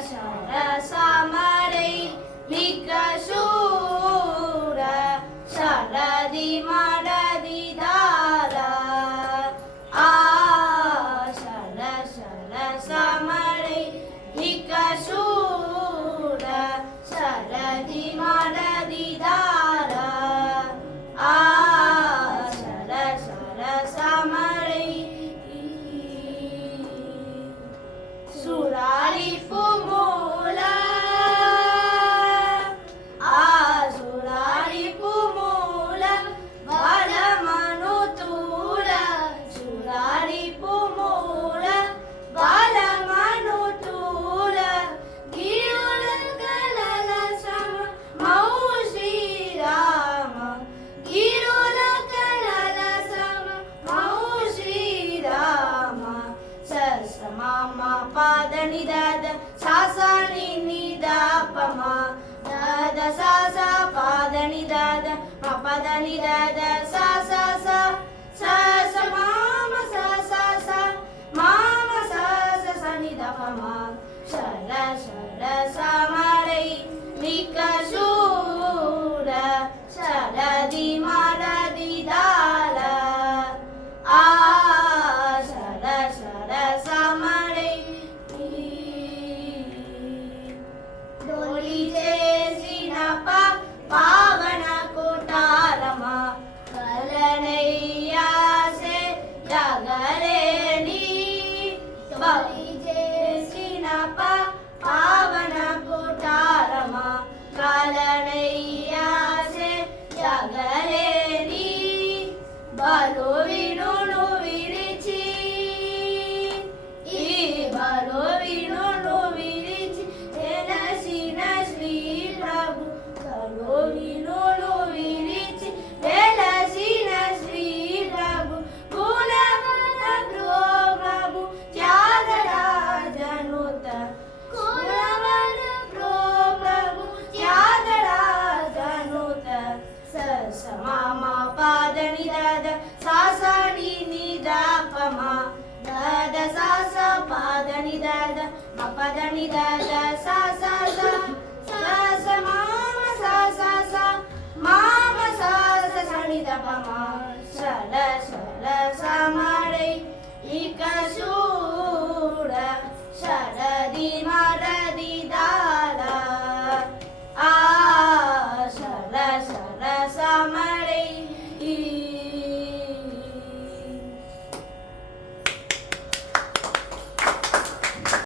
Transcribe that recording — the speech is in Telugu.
ಶರ ಸಮರೈ ಲಿಕ್ಕ ಶೂರ ಶರದಿ ಮರದಿ ದಾರ ಆ ಶರ ಶರ ಸಮರೈ ಲಿಕ್ಕ ಶೂರ ಶರದಿ ಮರದಿ ದಾರ ಆ ಶರ ಶರ ಸಮರೈ ಸುರಾರಿ ಪುಮೂಲ ಆ ಸುರಾರಿ ಪುಮೂಲ ಬಲ ಮನುತೂಲ ಸುರಾರಿ ಪುಮೂಲ ಬಲ ಮನುತೂಲ ಗಿರುಲ ಕಲಲ ಸಮ ಮೌ ಶ್ರೀರಾಮ ಗಿರುಲ ಕಲಲ ಸಮ ಮೌ ಶ್ರೀರಾಮ ಸರಸ ಮಾಮ ಪಾದ ನಿದಾದ ಸಾಸ ನಿದ ಪಮ ದಾದ ಸಾಸ ಪಾದ ನಿದಾದ ಮ ಪದ ನಿದಾದ ಸಾಸ ಸ ಸಸ ಮಾಮ ಸಾಸ ಸ ಮಾಮ ಸಾಸ ಸ ನಿದ ಪಮ ಶರ ಶರ ಸಮರೈ ಲಿಕ್ಕ ಶೂರ ಶರದಿ ಮರದಿ ದಾರ ಆ ಶರ ಶರ ಸಮರೈ డోలి చేసిన పావన కోటారమ కలనయ్యాసే జగరేణి డోలి చేసిన పావన కోటారమ కలనయ్యాసే జగరేణి బలు వినును విరిచి ఈ బలు వినును విరిచి వెలసిన శ్రీ ప్రభు బలు వినును విరిచి వెలసిన శ్రీ ప్రభు గుణవన ప్రభు త్యాగరాజనుత గుణవన ప్రభు త్యాగరాజనుత సరస మామ పాద నిదాద సాస నిద పమ దాద సాస పాద నిదాద మ పద నిదాద